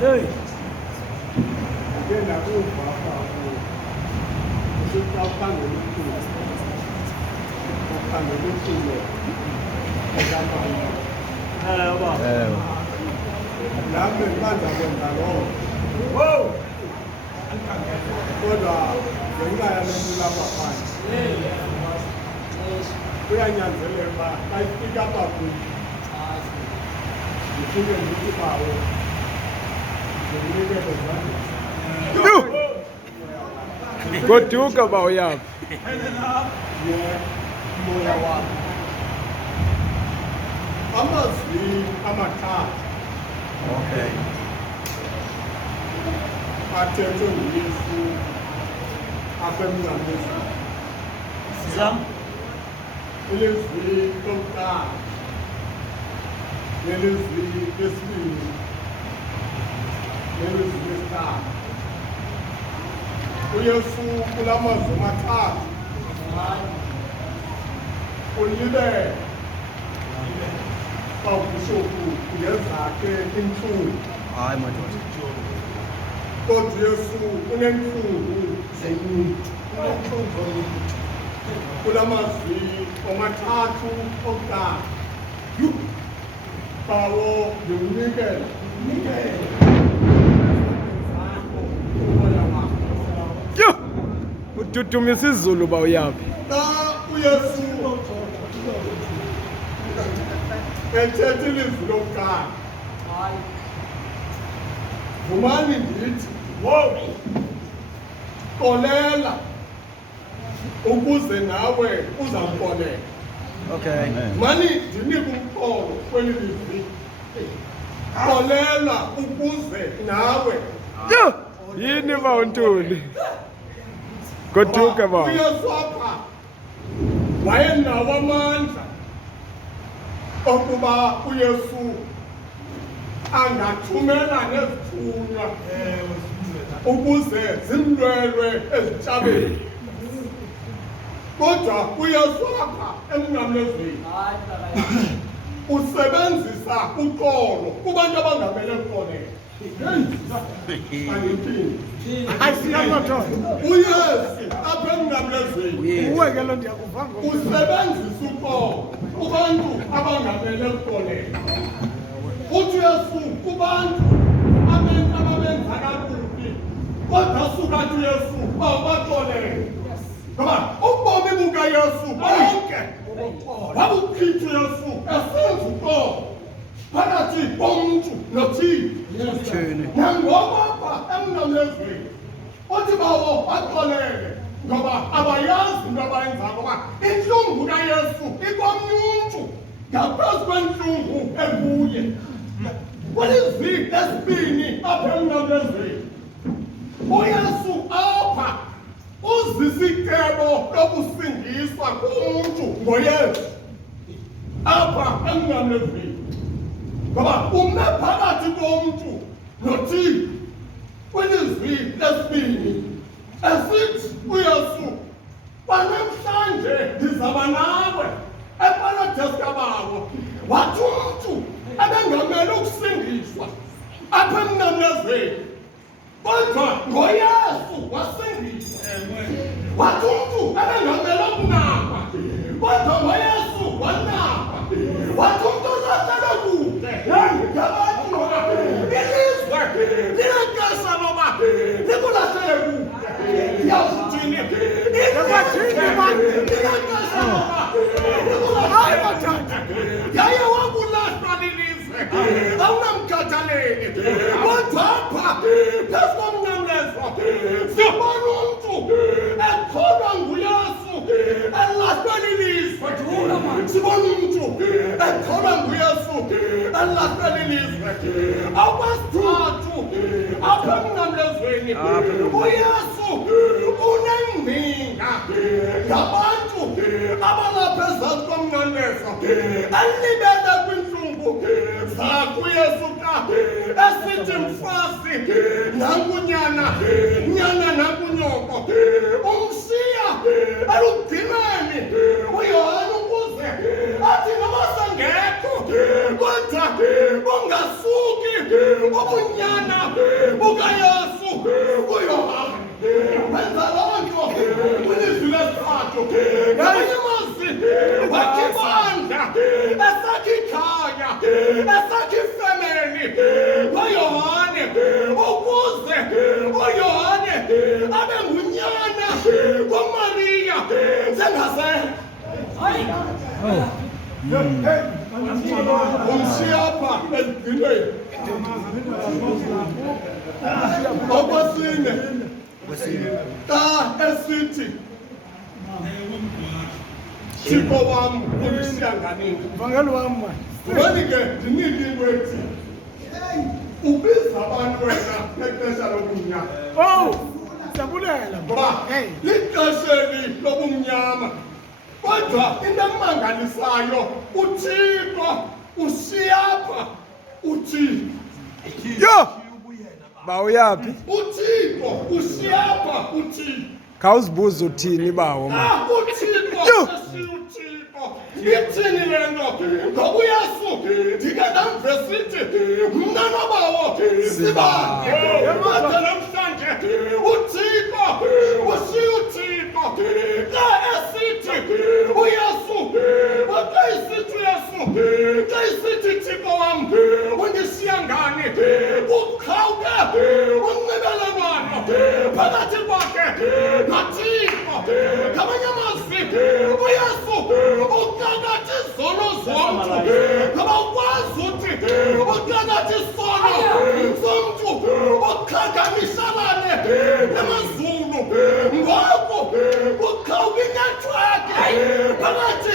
Hey. Goduka bawuyaphi. Umoya wakho. Amazwi amathathu. Okay. Athethwe nguYesu apha emnqamlezweni. Sam. Ilizwi lokuqala nelizwi lesibini nelizwi lesithathu. uYesu kula mazwi amathathu ulibele bawubhishophu ngezakhe inhlungu. Hayi madoda. Kodwa uYesu unenhlungu zomuntu. Kula mazwi amathathu okuqala bawo Ndiwunikela zakho umoya wakho. Yo! Ududumise isiZulu bawuyaphi. Xa uYesu ethetha ilizwi lokuqala, vumani ndithi xolela ukuze nawe uzawuxolela. Okay. Mani ndinike umxolo kweli lizwi. Xolela ukuze nawe. Yo! Yini bawuntuli. Goduka bawo. uYesu apha wayenawo amandla okuba uYesu angathumela nezithunywa ukuze zimlwelwe ezitabeni. Kodwa uYesu apha emnqamlezweni usebenzisa uxolo kubantu abangamele kuxolele. uYesu apha emnqamlezweni usebenzisa uxolo kubantu abangamele kuxolele. Uthi uYesu kubantu ababenza kakubi, kodwa sukathi uYesu bawubaxolele. Ngoba ubomi bukaYesu bonke wabuchitha uYesu esenza uxolo phakathi komntu noThixo. Nangoko apha emnqamlezweni uthi bawo baxolele ngoba abayazi into abayenzayo, ngoba intlungu kaYesu ikomnye umntu ngaphezu kwentlungu ekuye. Kwelizwi lesibini apha emnqamlezweni uYesu apha uzisicebo lokusindiswa kumntu ngoYesu apha emnqamlezweni, ngoba ume phakathi komntu noThixo. Kwelizwi lesibini esithi uYesu, "Namhlanje ndizaba nawe eparadesi kaBaba." Wathi umntu ebengamele ukusindiswa apha emnqamlezweni, kodwa ngoYesu wasindiswa. Wathi umntu ebengamele ukunakwa, kodwa ngoYesu wanakwa. Wathi umntu osahlele kude ngabantu, ngoba ilizwe linaxesha loba likulahlele kude. Ndiyawuthini? Linaxesha loba likulahlele. Yaye wakulahlwa lilizwe awunamkhathaleli. Kodwa apha phezu komnqamlezo sibona umntu ekholwa nguYesu elahlwe lilizwe. Sibona umntu ekholwa nguYesu elahlwe lilizwe. Okwesithathu apha emnqamlezweni uYesu unengcinga ngabantu abalapha ezantsi komnqamlezo alibele kwintlungu zakho uYesu xa esithi, "Mfazi nankunyana, nyana nankunyoko." Umshiya elugcinweni uYohane ukuze esakha ifemeli kaYohane ukuze uYohane abe ngunyana kaMariya njengase umshiyapha ezigcinweni okwesine xa esithi Thixo wam umshiyanganini Vangeli wam man. ngani ke ndinike into ethi ubiza abantu wena ngexesha lobumnyama Oh, siyabulela. ngoba Hey. lixesha eli lobumnyama kodwa into emangalisayo uThixo usiyapha uThixo Yo! Bawo yaphi? uThixo usiyapha uThixo Khawuzibuza uthini bawo man. uThixo Yo! uThixo ithini le nto ngoba uYesu ndike ndamvesithi mna nobawo sibane kodwa namhlanje uThixo ushiya uThixo xa esithi uYesu xa isithi uYesu xa isithi Thixo wam undishiya ngani uqhawuke unxibelelwano phakathi kwakhe noThixo ngamanye amazwi uYesu uqakatha izono zomntu ngoba ukwazi uthi uqakatha isono somntu uqhagamishalane emazulu ngoku kuqhawuka inethiwekhi phakathi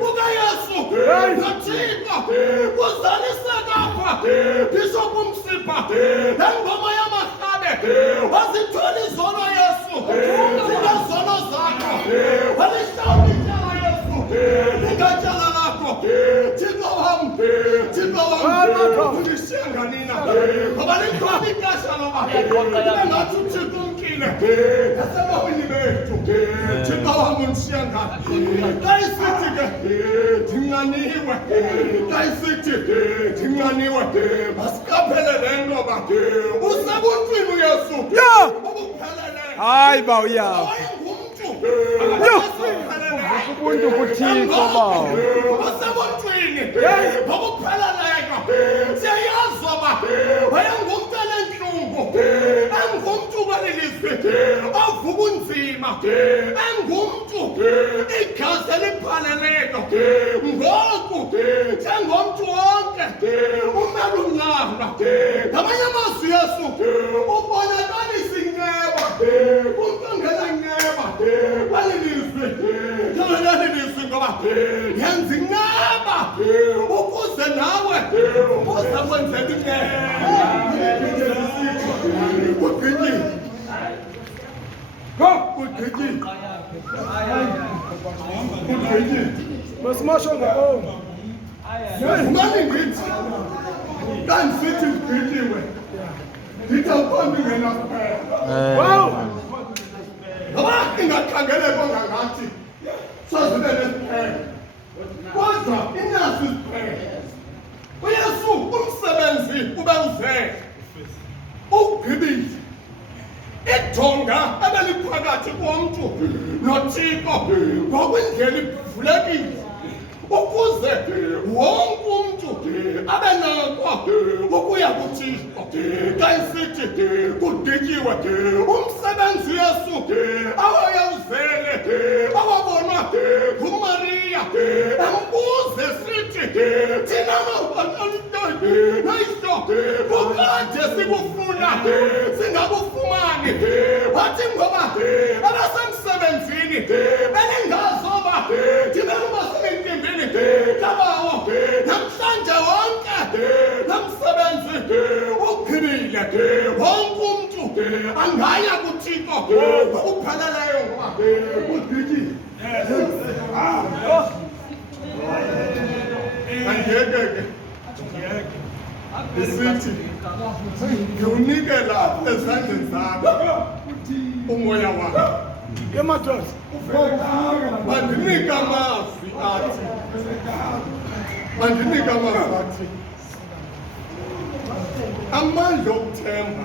kukaYesu noThixo kuzaliseka apha Bishop Msipha engoma yamahlabe wazithola izono Yesu zingezono zakho walihlawula ityala Yesu lingatyala lakho Thixo wam undishiya nganina ngoba likhona ixesha loba engathi uThixo umkile nasebawini bethu Thixo wam undishiya ngani xa isithi ke ndinxaniwe xa isithi ndinxaniwe masiqaphele le nto ba usebuntwini uYesu ubupheleleyo Hayi bawo yaphi. wayengumntu Ubuntu kuThixo bawo. usebuntwini obupheleleyo siyayazi oba wayengumntu enentlungu engumntu kweli lizwe ovuka unzima engumntu igazi eliphaleleyo ngoku njengomntu wonke umele unqanda ngamanye amazwi Yesu ubonakalisa inceba kumntu ongenanceba kweli lizwe njengeleli lizwe ngoba yenza inceba ukuze nawe uza kwenzeka inceba kugqityile kugqityile Besimasho ngabo. Ngani ngithi xa ndisithi ndigqityiwe ndithi awukhona ingena kuphela Wow! ngoba ingakhangeleka ongangathi sozibe nesiphelo kodwa inaso isiphelo uYesu umsebenzi ube uzele ugqibile idonga ebeliphakathi komntu noThixo ngokwindlela ivulekile ukuze wonke umntu abe nako ukuya kuThixo xa isithi kudityiwe umsebenzi Yesu awayewuzele awabonwa nguMariya embuze sithi thina nayihlo kukade sikufuna singakufumani wathi ngoba abasemsebenzini beningazoba thibeluma simentimbini kabawo namhlanje wonke namsebenzi ugqibile wonke umntu angaya kuThixo ngokupheleleyo ngoba udikile angeke isithi ndiwunikela ezandleni zakho umoya wakho Emadoda. bandinika amazwi athi amandla okuthemba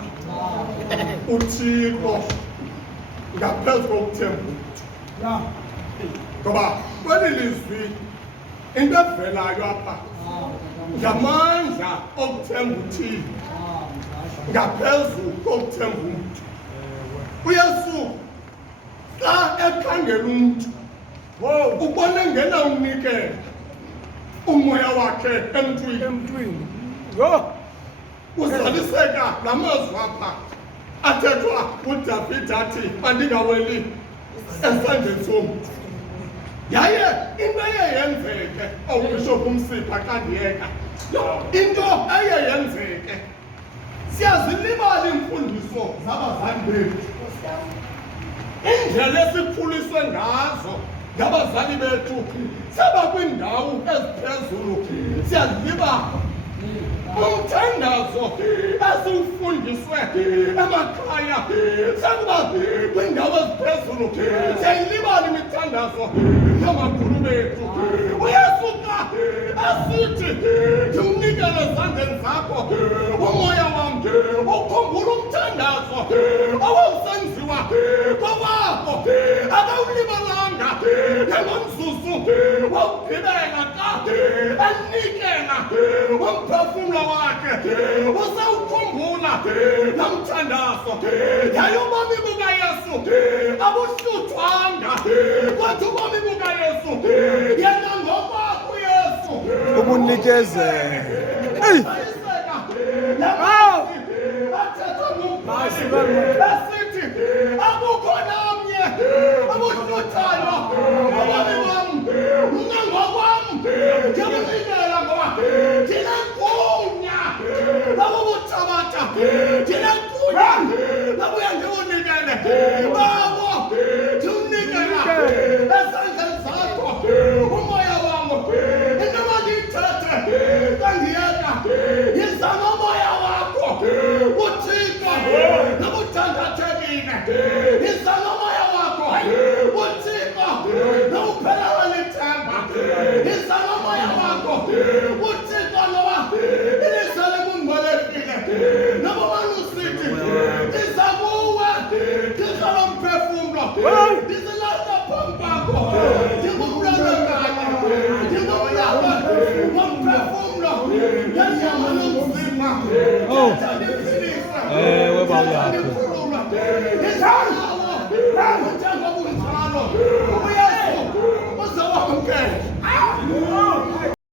uThixo ngaphezu kokuthemba umntu ngoba kweli lizwi into evelayo apha ngamandla okuthemba uthile ngaphezulu kokuthemba umntu. uyesu xa ekhangela umntu ubona engena unikela umoya wakhe emntwini. Uzaliseka la mazwi apha athethwa uDavide athi mandingaweli esandleni somntu. Yaye into eyenzeke awubishophu uMsipha xa ndiyeka into eyenzeke siyazilibala iimfundiso zabazali bethu, indlela esikhuliswe ngazo ngabazali bethu saba kwiindawo eziphezulu siyazilibala. Umthandazo esiwufundiswe emakhaya sakuba kwiindawo eziphezulu siyayilibala imithandazo yamakhulu bethu. uyesu xa asithi ndiwunikele ezandleni zakho umoya wam, ukhumbula umthandazo owawusenziwa kowabo akawulibalanga ngengomzuzu wokugqibela xa enikela umphefumlo wakhe. Usawukhumbula namthandazo. Yaye ubomi bukayesu abuhluthwanga, kodwa ubomi bukayesu yena ngokwakhe uyesu Ubunikezela. esithi akukho namnye abuhluthayo ubomi bam mna ngokwam ndibunikela ngoba ndinegunya labubuthabatha, ndinegunya labuya ndibunikele babo. Ndiwunikela ezandleni zakho umoya wam. Into mandiyithethe xa ndiyeka yiza nomoya wakho uthixo nobuthandathekile. Yiza nomoya wakho uthixo nobuphelelwa lithemba. Yiza nomoya wakho uthixo noba ilizwe lekungcwelekile noba malusithi ndiza kuwe thixo lomphefumlo. Ndizilahla phambi kwakho ndingumlolongane, ndingumlaba womphefumlo ngenyama nomzimba. Ndiphilisa ndikhulula ndizalawo njengobunjalo uyesu uzawamkela.